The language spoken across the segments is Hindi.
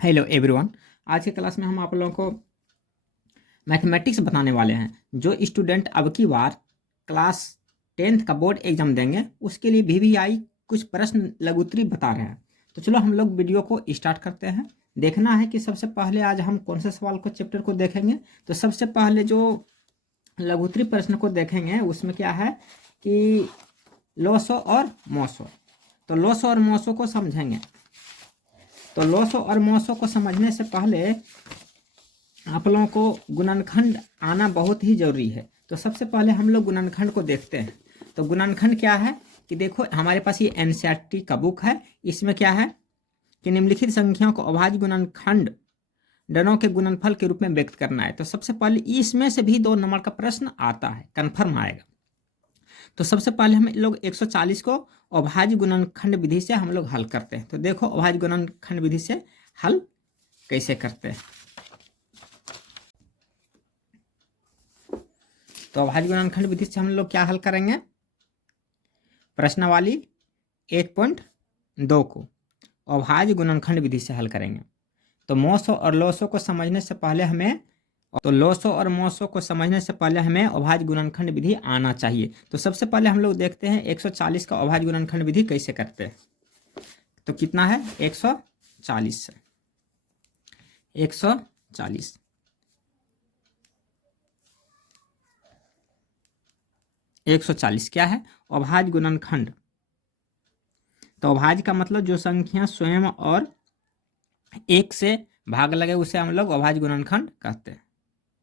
Hello everyone. आज की क्लास में हम आप लोगों को मैथमेटिक्स बताने वाले हैं। जो स्टूडेंट अब की बार क्लास 10th का बोर्ड एग्जाम देंगे उसके लिए वीवीआई कुछ प्रश्न लघुत्तरी बता रहे हैं। तो चलो हम लोग वीडियो को स्टार्ट करते हैं। देखना है कि सबसे पहले आज हम कौन से सवाल को चैप्टर को देखेंगे। तो सबसे पहले जो लघुत्तरी प्रश्न को देखेंगे उसमें क्या है कि लॉसो और मौसो। तो लॉसो और मौसो को समझेंगे। तो लॉसो और मौसो को समझने से पहले आप लोगों को गुणनखंड आना बहुत ही जरूरी है। तो सबसे पहले हम लोग गुणनखंड को देखते हैं। तो गुणनखंड क्या है कि देखो हमारे पास ये एनसीईआरटी का बुक है। इसमें क्या है कि निम्नलिखित संख्याओं को अभाज्य गुणनखंड दोनों के गुणनफल के रूप में व्यक्त करना है। तो सबसे पहले इसमें से भी 2 नंबर का प्रश्न आता है, कन्फर्म आएगा। तो सबसे पहले हम लोग 140 को अभाज्य गुणनखंड विधि से हम लोग हल करते हैं। तो देखो अभाज्य गुणनखंड विधि से हल कैसे करते हैं। तो अभाज्य गुणनखंड विधि से हम लोग क्या हल करेंगे, प्रश्नावली 1.2 को अभाज्य गुणनखंड विधि से हल करेंगे। तो मौसो और लॉसो को समझने से पहले हमें अभाज्य गुणनखंड विधि आना चाहिए। तो सबसे पहले हम लोग देखते हैं 140 का अभाज्य गुणनखंड विधि कैसे करते हैं। तो कितना है 140 से 140 140 क्या है अभाज्य गुणनखंड। तो अभाज्य का मतलब जो संख्या स्वयं और 1 से भाग लगे उसे हम लोग अभाज्य गुणनखंड कहते हैं,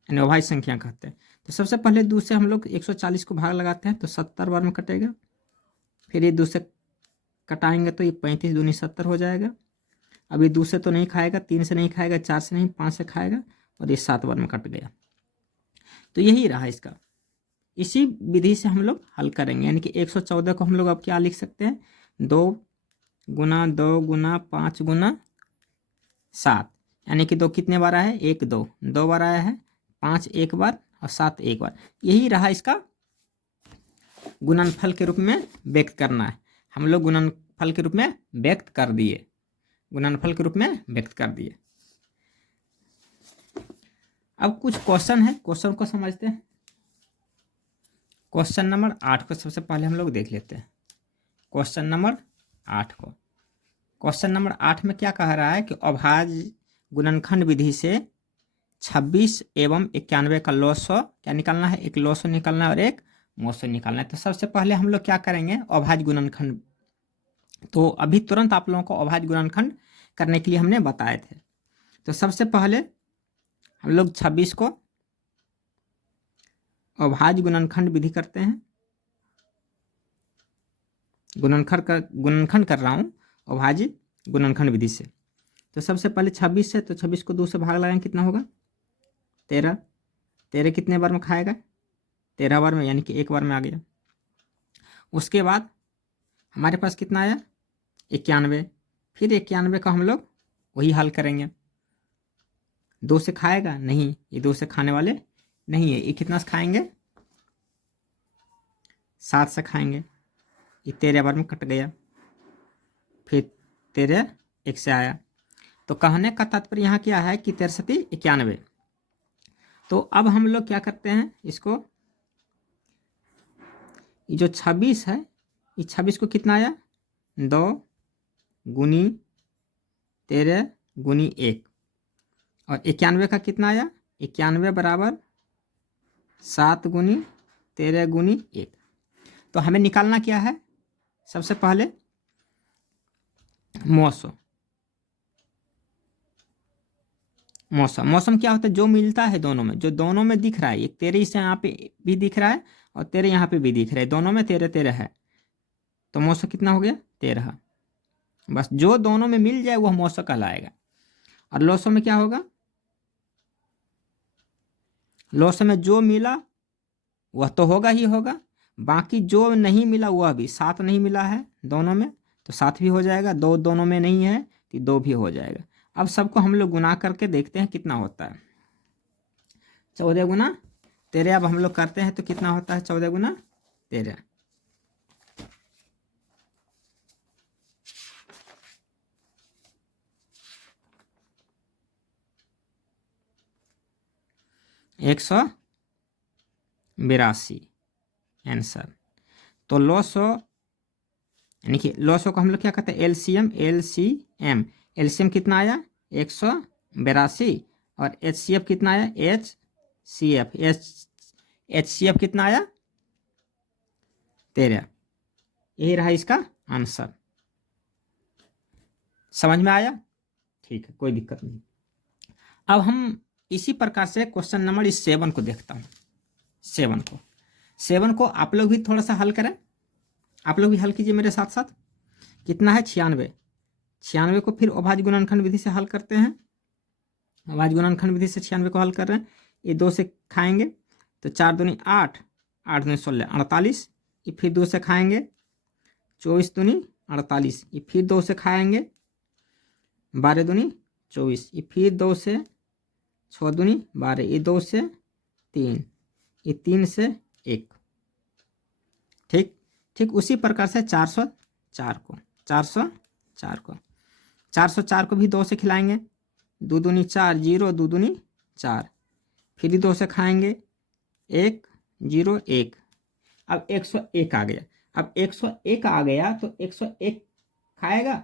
यानी अभाज्य संख्या कहते हैं। तो सबसे पहले 2 से हम लोग 140 को भाग लगाते हैं तो 70 बार में कटेगा। फिर ये 2 से कटाएंगे तो ये 35 दूनी 70 हो जाएगा। अब ये 2 से तो नहीं खाएगा, 3 से नहीं खाएगा, 4 से नहीं, 5 से खाएगा और ये 7 बार में कट गया। तो यही रहा इसका। इसी विधि से हम लोग हल करेंगे, यानी कि 114 को हम लोग अब क्या लिख सकते हैं 2 गुना 2 गुना 5 गुना 7, यानी कि 2 कितने बार आया है 1 2 बार आया है, 5 एक बार और 7 एक बार। यही रहा इसका गुणनफल के रूप में व्यक्त करना है। हम लोग गुणनफल के रूप में व्यक्त कर दिए, गुणनफल के रूप में व्यक्त कर दिए। अब कुछ क्वेश्चन है, क्वेश्चन को समझते हैं। क्वेश्चन नंबर 8 को सबसे पहले हम लोग देख लेते हैं। क्वेश्चन नंबर 8 को, क्वेश्चन नंबर 8 में क्या कह रहा है कि अभाज्य गुणनखंड विधि से 26 एवं 91 का लॉसो क्या निकालना है, एक लॉसो निकालना है और एक मौसो निकालना है। तो सबसे पहले हम लोग क्या करेंगे अभाज्य गुणनखंड। तो अभी तुरंत आप लोगों को अभाज्य गुणनखंड करने के लिए हमने बताए थे। तो सबसे पहले हम लोग 26 को अभाज्य गुणनखंड विधि करते हैं। गुणनखंड कर रहा हूँ अभाज्य गुणनखंड विधि से। तो सबसे पहले 26 है तो 26 को 2 से भाग लगाएंगे, कितना होगा 13। 13 कितने बार में खाएगा 13 बार में, यानी कि एक बार में आ गया। उसके बाद हमारे पास कितना आया 91। फिर 91 का हम लोग वही हल करेंगे। 2 से खाएगा नहीं, ये 2 से खाने वाले नहीं है। ये कितना से खाएंगे 7 से खाएंगे, ये 13 बार में कट गया। फिर 13 1 से आया। तो कहने का तात्पर्य यहाँ क्या है कि 13 91। तो अब हम लोग क्या करते हैं इसको, ये जो 26 है ये 26 को कितना आया 2 गुनी 13 गुनी 1 और 91 का कितना आया 91 बराबर 7 गुनी 13 गुनी 1। तो हमें निकालना क्या है सबसे पहले मौसम क्या होता है जो मिलता है दोनों में, जो दोनों में दिख रहा है। एक 13 से यहाँ पे भी दिख रहा है और 13 यहाँ पे भी दिख रहा है, दोनों में 13 13 है। तो मौसम कितना हो गया 13। बस जो दोनों में मिल जाए वह मौसम कहलाएगा। और लॉसो में क्या होगा, लॉसो में जो मिला वह तो होगा ही होगा, बाकी जो नहीं मिला वह भी। 7 नहीं मिला है दोनों में तो 7 भी हो जाएगा, 2 दोनों में नहीं है तो 2 भी हो जाएगा। अब सबको हम लोग गुना करके देखते हैं कितना होता है। 14 गुना 13 अब हम लोग करते हैं तो कितना होता है 14 गुना 13। 182 आंसर। तो लॉसो यानी कि लॉसो को हम लोग क्या कहते हैं, एलसीएम। एलसीएम कितना आया 182 और एचसीएफ कितना आया एचसीएफ कितना आया 13। यही रहा इसका आंसर। समझ में आया? ठीक है, कोई दिक्कत नहीं। अब हम इसी प्रकार से क्वेश्चन नंबर इस 7 को देखता हूँ। 7 को आप लोग भी थोड़ा सा हल करें, आप लोग भी हल कीजिए मेरे साथ साथ। कितना है 96 को फिर अभाज्य गुणनखंड विधि से हल करते हैं। अभाज्य गुणनखंड विधि से 96 को हल कर रहे हैं। ये 2 से खाएंगे तो 4 दूनी 8, 8 दूनी 16, 48। ये फिर 2 से खाएंगे 24 दूनी 48। ये फिर 2 से खाएंगे 12 दूनी 24। ये फिर 2 से 6 दूनी 12। ये 2 से 3, ये 3 से 1। ठीक उसी प्रकार से 404 को भी 2 से खिलाएंगे। 2 दूनी 4, 0, 2 दूनी 4। फिर 2 से खाएंगे 1, 0, 1। अब 101 आ गया। अब 101 आ गया तो 101 खाएगा।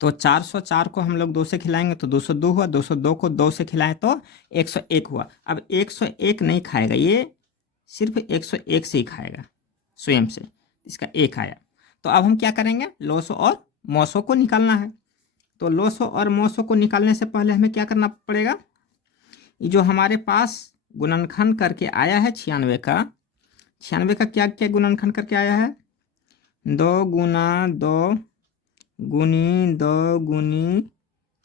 तो 404 को हम लोग 2 से खिलाएंगे तो 202 हुआ। 202 को 2 से खिलाएं तो 101 हुआ। अब 101 नहीं खाएगा, ये सिर्फ 101 से ही खाएगा स्वयं से। इसका 1 आया। तो अब हम क्या करेंगे, लॉसो और मॉसो को निकालना है। तो लॉसो और मॉसो को निकालने से पहले हमें क्या करना पड़ेगा, ये जो हमारे पास गुणनखंड करके आया है 96 का क्या क्या गुणनखंड करके आया है, 2 गुना 2 गुनी 2 गुनी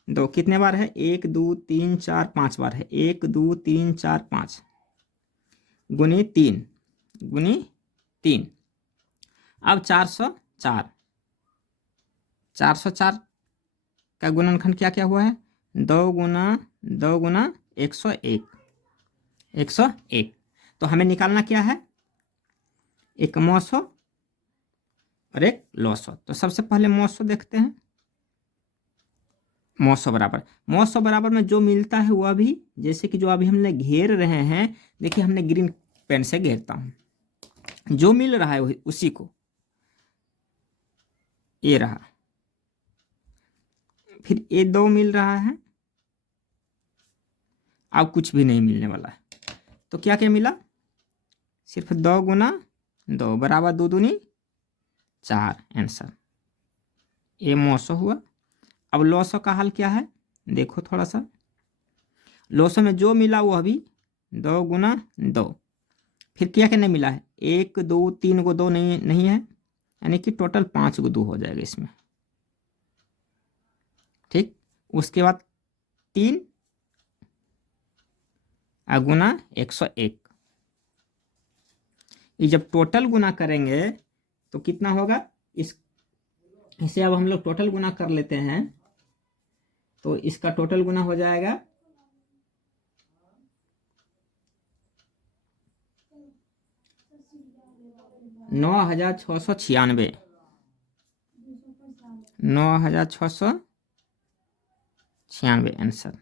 2 कितने बार है, 1 2 3 4 5 बार है। 1 2 3 4 5 गुनी 3 अब 404 का गुणनखंड क्या क्या हुआ है, 2 गुना 101। तो हमें निकालना क्या है, एक मॉसो और एक लॉसो। तो सबसे पहले मॉसो देखते हैं। मॉसो बराबर में जो मिलता है वह भी, जैसे कि जो अभी हमने घेर रहे हैं, देखिए हमने ग्रीन पेन से घेरता हूं, जो मिल रहा है उसी को, ये रहा। फिर ये 2 मिल रहा है, अब कुछ भी नहीं मिलने वाला है। तो क्या क्या मिला, सिर्फ 2 गुना 2 बराबर 2 दूनी 4 आंसर। ये मॉसो हुआ। अब लॉसो का हल क्या है, देखो थोड़ा सा। लॉसो में जो मिला वो अभी 2 गुना 2। फिर क्या क्या नहीं मिला है, 1 2 3 को 2 नहीं है, यानी कि टोटल 5 को 2 हो जाएगा इसमें। ठीक, उसके बाद 3 गुना 101। ये जब टोटल गुना करेंगे तो कितना होगा, इसे अब हम लोग टोटल गुना कर लेते हैं। तो इसका टोटल गुना हो जाएगा 9696, 9696 आंसर।